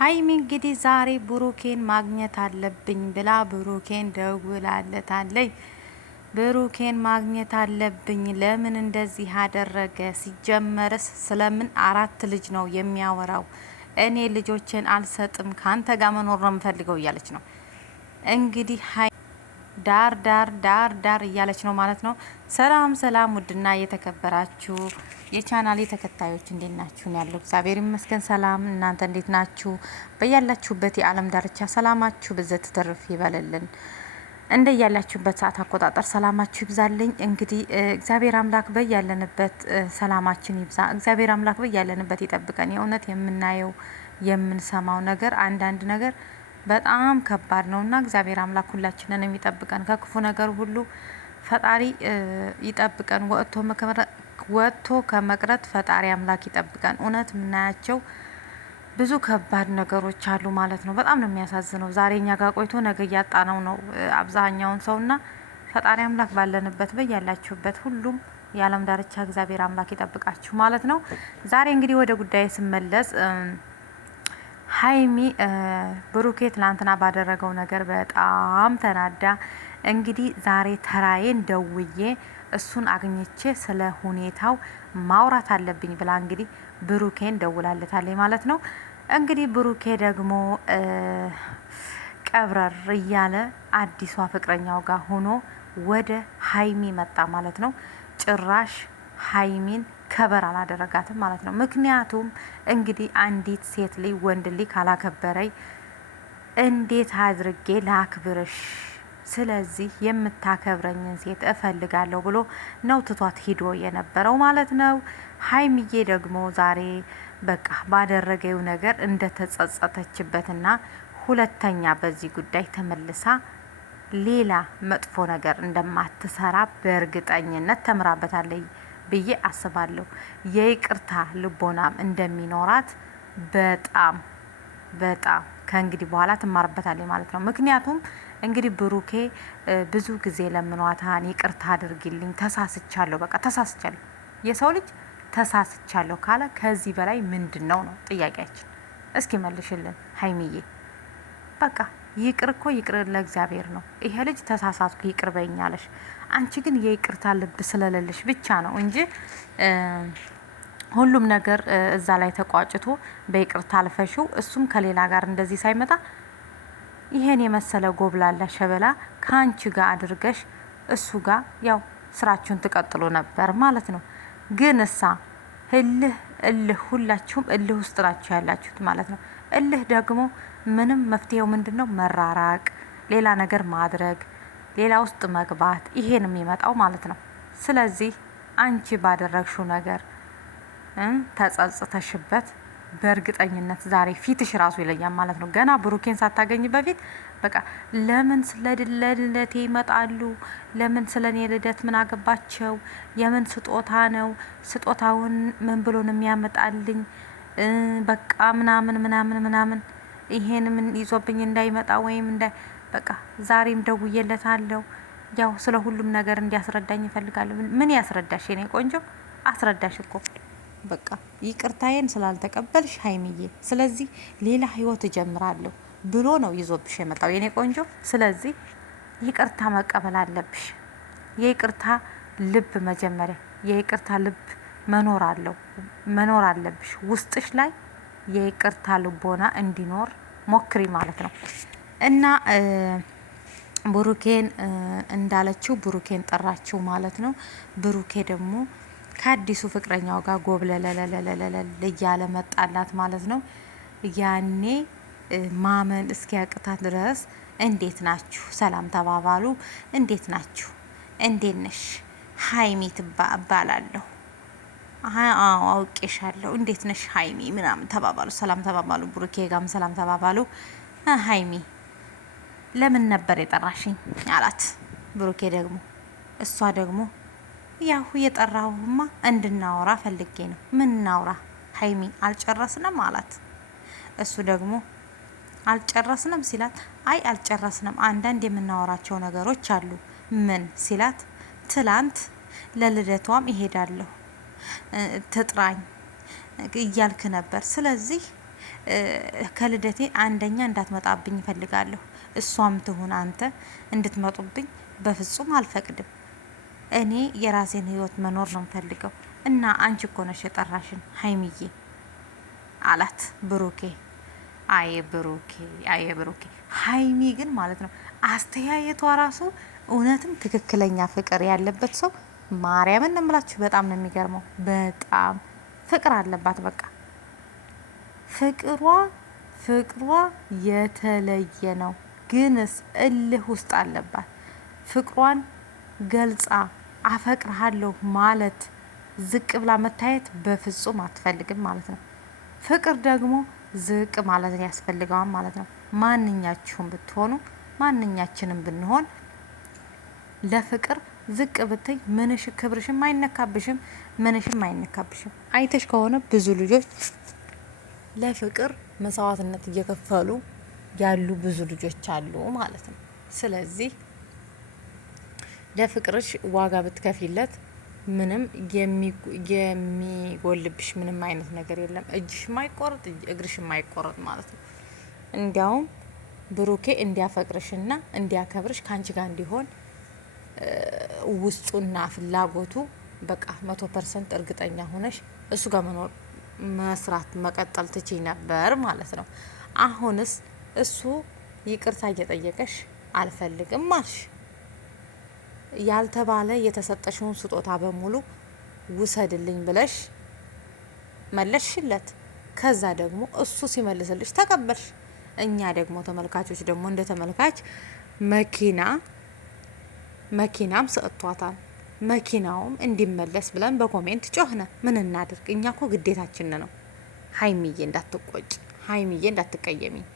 ሀይሚ እንግዲህ ዛሬ ብሩኬን ማግኘት አለብኝ ብላ ብሩኬን ደውላለታለች። ብሩኬን ማግኘት አለብኝ። ለምን እንደዚህ አደረገ? ሲጀመርስ ስለምን አራት ልጅ ነው የሚያወራው? እኔ ልጆችን አልሰጥም ካንተ ጋር መኖር ነው የምፈልገው እያለች ነው እንግዲህ ዳር ዳር ዳር ዳር እያለች ነው ማለት ነው። ሰላም ሰላም፣ ውድና የተከበራችሁ የቻናሌ ተከታዮች እንዴት ናችሁ? ያለው እግዚአብሔር ይመስገን ሰላም። እናንተ እንዴት ናችሁ? በያላችሁበት የዓለም ዳርቻ ሰላማችሁ ብዘት ትርፍ ይበልልን። እንደ ያላችሁበት ሰዓት አቆጣጠር ሰላማችሁ ይብዛልኝ። እንግዲህ እግዚአብሔር አምላክ በያለንበት ሰላማችን ይብዛ። እግዚአብሔር አምላክ በያለንበት ይጠብቀን። የእውነት የምናየው የምንሰማው ነገር አንዳንድ ነገር በጣም ከባድ ነውና እግዚአብሔር አምላክ ሁላችንን የሚጠብቀን ከክፉ ነገር ሁሉ ፈጣሪ ይጠብቀን። ወጥቶ ከመቅረት ፈጣሪ አምላክ ይጠብቀን። እውነት የምናያቸው ብዙ ከባድ ነገሮች አሉ ማለት ነው። በጣም ነው የሚያሳዝነው። ዛሬ እኛ ጋር ቆይቶ ነገ እያጣነው ነው አብዛኛውን ሰውና ፈጣሪ አምላክ ባለንበት በያላችሁበት ሁሉም የዓለም ዳርቻ እግዚአብሔር አምላክ ይጠብቃችሁ ማለት ነው። ዛሬ እንግዲህ ወደ ጉዳይ ስመለስ ሀይሚ ብሩኬ ትላንትና ባደረገው ነገር በጣም ተናዳ እንግዲህ ዛሬ ተራዬን ደውዬ እሱን አግኝቼ ስለ ሁኔታው ማውራት አለብኝ ብላ እንግዲህ ብሩኬን ደውላለታለች ማለት ነው። እንግዲህ ብሩኬ ደግሞ ቀብረር እያለ አዲሷ ፍቅረኛው ጋር ሆኖ ወደ ሀይሚ መጣ ማለት ነው። ጭራሽ ሀይሚን ከበር አላደረጋትም ማለት ነው። ምክንያቱም እንግዲህ አንዲት ሴት ልጅ ወንድ ልጅ ካላከበረኝ እንዴት አድርጌ ላክብርሽ? ስለዚህ የምታከብረኝን ሴት እፈልጋለሁ ብሎ ነው ትቷት ሂዶ የነበረው ማለት ነው። ሀይሚዬ ደግሞ ዛሬ በቃ ባደረገው ነገር እንደተጸጸተችበትና ሁለተኛ በዚህ ጉዳይ ተመልሳ ሌላ መጥፎ ነገር እንደማትሰራ በእርግጠኝነት ተምራበታለች ብዬ አስባለሁ። የይቅርታ ልቦናም እንደሚኖራት በጣም በጣም ከእንግዲህ በኋላ ትማርበታለች ማለት ነው። ምክንያቱም እንግዲህ ብሩኬ ብዙ ጊዜ ለምኗታን ይቅርታ አድርጊልኝ፣ ተሳስቻለሁ፣ በቃ ተሳስቻለሁ። የሰው ልጅ ተሳስቻለሁ ካለ ከዚህ በላይ ምንድን ነው ጥያቄያችን? እስኪ መልሽልን ሀይሚዬ። በቃ ይቅር እኮ ይቅር ለእግዚአብሔር ነው። ይሄ ልጅ ተሳሳትኩ ይቅር በይኛለሽ። አንቺ ግን የይቅርታ ልብ ስለሌለሽ ብቻ ነው እንጂ ሁሉም ነገር እዛ ላይ ተቋጭቶ በይቅርታ አልፈሽው እሱም ከሌላ ጋር እንደዚህ ሳይመጣ ይሄን የመሰለ ጎብላላ ሸበላ ከአንቺ ጋር አድርገሽ እሱ ጋር ያው ስራችሁን ትቀጥሉ ነበር ማለት ነው። ግን እሳ እልህ ሁላችሁም እልህ ውስጥ ናችሁ ያላችሁት ማለት ነው። እልህ ደግሞ ምንም መፍትሄው ምንድን ነው? መራራቅ፣ ሌላ ነገር ማድረግ፣ ሌላ ውስጥ መግባት፣ ይሄን የሚመጣው ማለት ነው። ስለዚህ አንቺ ባደረግሽው ነገር ተጸጽተሽበት በእርግጠኝነት ዛሬ ፊትሽ ራሱ ይለኛል ማለት ነው። ገና ብሩኬን ሳታገኝ በፊት በቃ ለምን ስለ ልደቴ ይመጣሉ? ለምን ስለ እኔ ልደት ምን አገባቸው? የምን ስጦታ ነው? ስጦታውን ምን ብሎ ነው የሚያመጣልኝ? በቃ ምናምን ምናምን ምናምን ይሄን ምን ይዞብኝ እንዳይመጣ ወይም በቃ ዛሬም ደውዬለታለሁ። ያው ስለ ሁሉም ነገር እንዲያስረዳኝ ይፈልጋለሁ። ምን ያስረዳሽ የኔ ቆንጆ? አስረዳሽ እኮ በቃ ይቅርታዬን ስላልተቀበልሽ ሀይሚዬ፣ ስለዚህ ሌላ ህይወት እጀምራለሁ ብሎ ነው ይዞብሽ የመጣው የኔ ቆንጆ። ስለዚህ ይቅርታ መቀበል አለብሽ። የይቅርታ ልብ መጀመሪያ የይቅርታ ልብ መኖር አለብሽ ውስጥሽ ላይ የይቅርታ ልቦና እንዲኖር ሞክሪ ማለት ነው። እና ብሩኬን እንዳለችው ብሩኬን ጠራችው ማለት ነው። ብሩኬ ደግሞ ከአዲሱ ፍቅረኛው ጋር ጎብለለለለለለ እያለ መጣላት ማለት ነው። ያኔ ማመን እስኪያቅታት ድረስ እንዴት ናችሁ? ሰላም ተባባሉ። እንዴት ናችሁ? እንዴት ነሽ? ሀይሚ እባላለሁ። አዎ አውቄሻለሁ። እንዴት ነሽ ሀይሚ? ምናምን ተባባሉ፣ ሰላም ተባባሉ። ብሩኬ ጋም ሰላም ተባባሉ። ሀይሚ ለምን ነበር የጠራሽኝ አላት ብሩኬ ደግሞ። እሷ ደግሞ ያው የጠራሁማ እንድናወራ ፈልጌ ነው። ምን እናውራ ሀይሚ? አልጨረስንም አላት። እሱ ደግሞ አልጨረስንም ሲላት፣ አይ አልጨረስንም፣ አንዳንድ የምናወራቸው ነገሮች አሉ። ምን ሲላት፣ ትላንት ለልደቷም ይሄዳለሁ ትጥራኝ እያልክ ነበር። ስለዚህ ከልደቴ አንደኛ እንዳትመጣብኝ እፈልጋለሁ። እሷም ትሁን አንተ እንድትመጡብኝ በፍጹም አልፈቅድም። እኔ የራሴን ህይወት መኖር ነው የምፈልገው እና አንቺ እኮ ነሽ የጠራሽን ሀይሚዬ አላት ብሩኬ። አየ ብሩኬ ሀይሚ ግን ማለት ነው አስተያየቷ ራሱ እውነትም ትክክለኛ ፍቅር ያለበት ሰው ማርያምን ነው የምላችሁ። በጣም ነው የሚገርመው። በጣም ፍቅር አለባት። በቃ ፍቅሯ የተለየ ነው። ግንስ እልህ ውስጥ አለባት። ፍቅሯን ገልጻ አፈቅርሃለሁ ማለት ዝቅ ብላ መታየት በፍጹም አትፈልግም ማለት ነው። ፍቅር ደግሞ ዝቅ ማለት ያስፈልገዋል ማለት ነው። ማንኛችሁም ብትሆኑ ማንኛችንም ብንሆን ለፍቅር ዝቅ ብትይ ምንሽ ክብርሽም አይነካብሽም፣ ምንሽም አይነካብሽም። አይተሽ ከሆነ ብዙ ልጆች ለፍቅር መስዋዕትነት እየከፈሉ ያሉ ብዙ ልጆች አሉ ማለት ነው። ስለዚህ ለፍቅርሽ ዋጋ ብትከፊለት ምንም የሚጎልብሽ ምንም አይነት ነገር የለም። እጅሽ ማይቆረጥ እግርሽ ማይቆረጥ ማለት ነው። እንዲያውም ብሩኬ እንዲያፈቅርሽና እንዲያከብርሽ ካንቺ ጋር እንዲሆን ውስጡና ፍላጎቱ በቃ 100% እርግጠኛ ሆነሽ እሱ ጋር መኖር መስራት መቀጠል ትችይ ነበር ማለት ነው። አሁንስ እሱ ይቅርታ እየጠየቀሽ አልፈልግም አልሽ። ያልተባለ የተሰጠሽውን ስጦታ በሙሉ ውሰድልኝ ብለሽ መለስሽለት። ከዛ ደግሞ እሱ ሲመልስልሽ ተቀበልሽ። እኛ ደግሞ ተመልካቾች ደግሞ እንደ ተመልካች መኪናም ሰጥቷታል። መኪናውም እንዲመለስ ብለን በኮሜንት ጮህነ። ምን እናድርግ? እኛ ኮ ግዴታችን ነው። ሀይሚዬ እንዳትቆጭ፣ ሀይሚዬ እንዳትቀየሚኝ።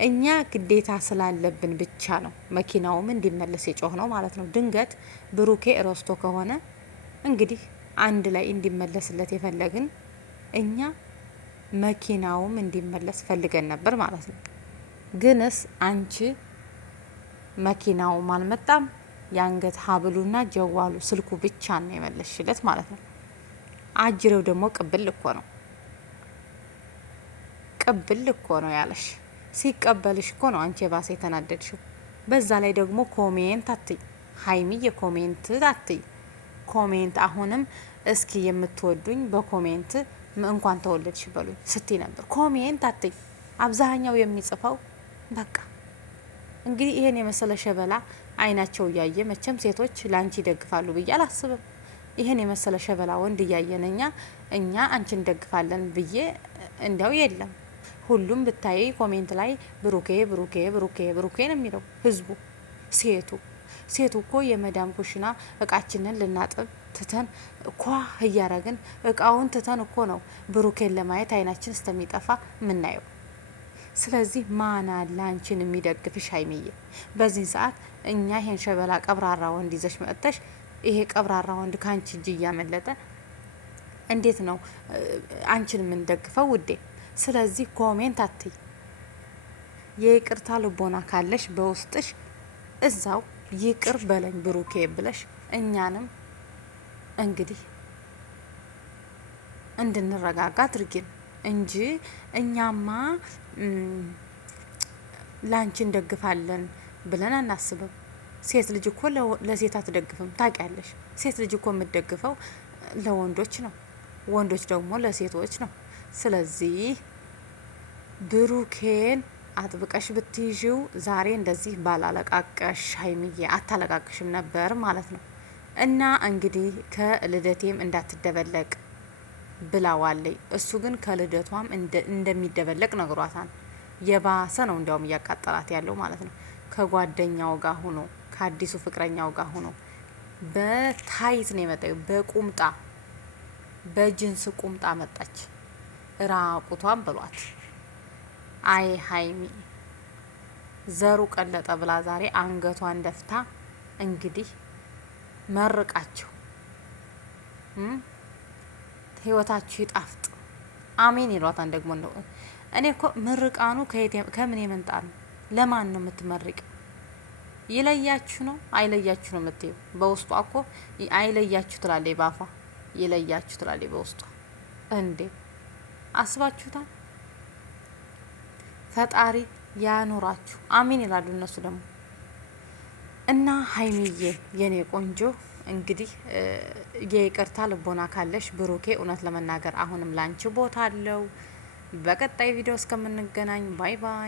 እኛ ግዴታ ስላለብን ብቻ ነው መኪናውም እንዲመለስ የጮህ ነው ማለት ነው። ድንገት ብሩኬ ረስቶ ከሆነ እንግዲህ አንድ ላይ እንዲመለስለት የፈለግን እኛ መኪናውም እንዲመለስ ፈልገን ነበር ማለት ነው። ግንስ አንቺ መኪናውም አልመጣም፣ የአንገት ሀብሉና ጀዋሉ ስልኩ ብቻ ነው የመለስሽለት ማለት ነው። አጅሬው ደግሞ ቅብል እኮ ነው ያለሽ። ሲቀበልሽ እኮ ነው አንቺ የባሰ የተናደድሽው። በዛ ላይ ደግሞ ኮሜንት አትይ ሀይሚዬ፣ ኮሜንት አትይ። ኮሜንት አሁንም እስኪ የምትወዱኝ በኮሜንት እንኳን ተወለድሽ በሉኝ ስትይ ነበር። ኮሜንት አትይ። አብዛኛው የሚጽፈው በቃ እንግዲህ ይሄን የመሰለ ሸበላ አይናቸው እያየ መቼም ሴቶች ላንቺ ይደግፋሉ ብዬ አላስብም። ይሄን የመሰለ ሸበላ ወንድ እያየን እኛ አንቺ እንደግፋለን ብዬ እንዲያው የለም። ሁሉም ብታይ ኮሜንት ላይ ብሩኬ ብሩኬ ብሩኬ ብሩኬ ነው የሚለው ህዝቡ። ሴቱ እኮ የመዳም ኩሽና እቃችንን ልናጥብ ትተን እኳ እያረግን እቃውን ትተን እኮ ነው ብሩኬን ለማየት አይናችን እስከሚጠፋ ምናየው። ስለዚህ ማን አለ አንቺን የሚደግፍሽ ሀይሚዬ? በዚህ ሰዓት እኛ ይሄን ሸበላ ቀብራራ ወንድ ይዘሽ መጥተሽ ይሄ ቀብራራ ወንድ ካንቺ እጅ እያመለጠ እንዴት ነው አንቺን የምንደግፈው ውዴ? ስለዚህ ኮሜንት አትይ። የይቅርታ ልቦና ካለሽ በውስጥሽ እዛው ይቅር በለኝ ብሩኬ ብለሽ እኛንም እንግዲህ እንድንረጋጋ አድርጊን እንጂ እኛማ ላንቺ እንደግፋለን ብለን አናስብም። ሴት ልጅ እኮ ለሴት አትደግፍም ታውቂያለሽ። ሴት ልጅ እኮ የምትደግፈው ለወንዶች ነው፣ ወንዶች ደግሞ ለሴቶች ነው። ስለዚህ ብሩኬን አጥብቀሽ ብትይዥው ዛሬ እንደዚህ ባላለቃቀሽ ሀይሚዬ አታለቃቅሽም ነበር ማለት ነው። እና እንግዲህ ከልደቴም እንዳትደበለቅ ብላዋለይ። እሱ ግን ከልደቷም እንደሚደበለቅ ነግሯታል። የባሰ ነው እንዲያውም እያቃጠላት ያለው ማለት ነው። ከጓደኛው ጋር ሆኖ ከአዲሱ ፍቅረኛው ጋር ሆኖ በታይት ነው የመጣው። በቁምጣ በጅንስ ቁምጣ መጣች። ራቁቷን ብሏት። አይ ሀይሚ ዘሩ ቀለጠ ብላ ዛሬ አንገቷን ደፍታ እንግዲህ መርቃችሁ ህይወታችሁ ይጣፍጥ አሜን ይሏታን። ደግሞ እንደው እኔ እኮ ምርቃኑ ከምን የመንጣ ነው? ለማን ነው የምትመርቅ? ይለያችሁ ነው አይለያችሁ ነው የምትይው? በውስጧ እኮ አይለያችሁ ትላለች ባፏ፣ ይለያችሁ ትላለች በውስጧ። እንዴ አስባችሁታል? ፈጣሪ ያኑራችሁ አሚን ይላሉ እነሱ ደግሞ። እና ሀይሚዬ የኔ ቆንጆ እንግዲህ የይቅርታ ልቦና ካለሽ ብሩኬ እውነት ለመናገር አሁንም ላንቺ ቦታ አለው። በቀጣይ ቪዲዮ እስከምንገናኝ ባይ ባይ።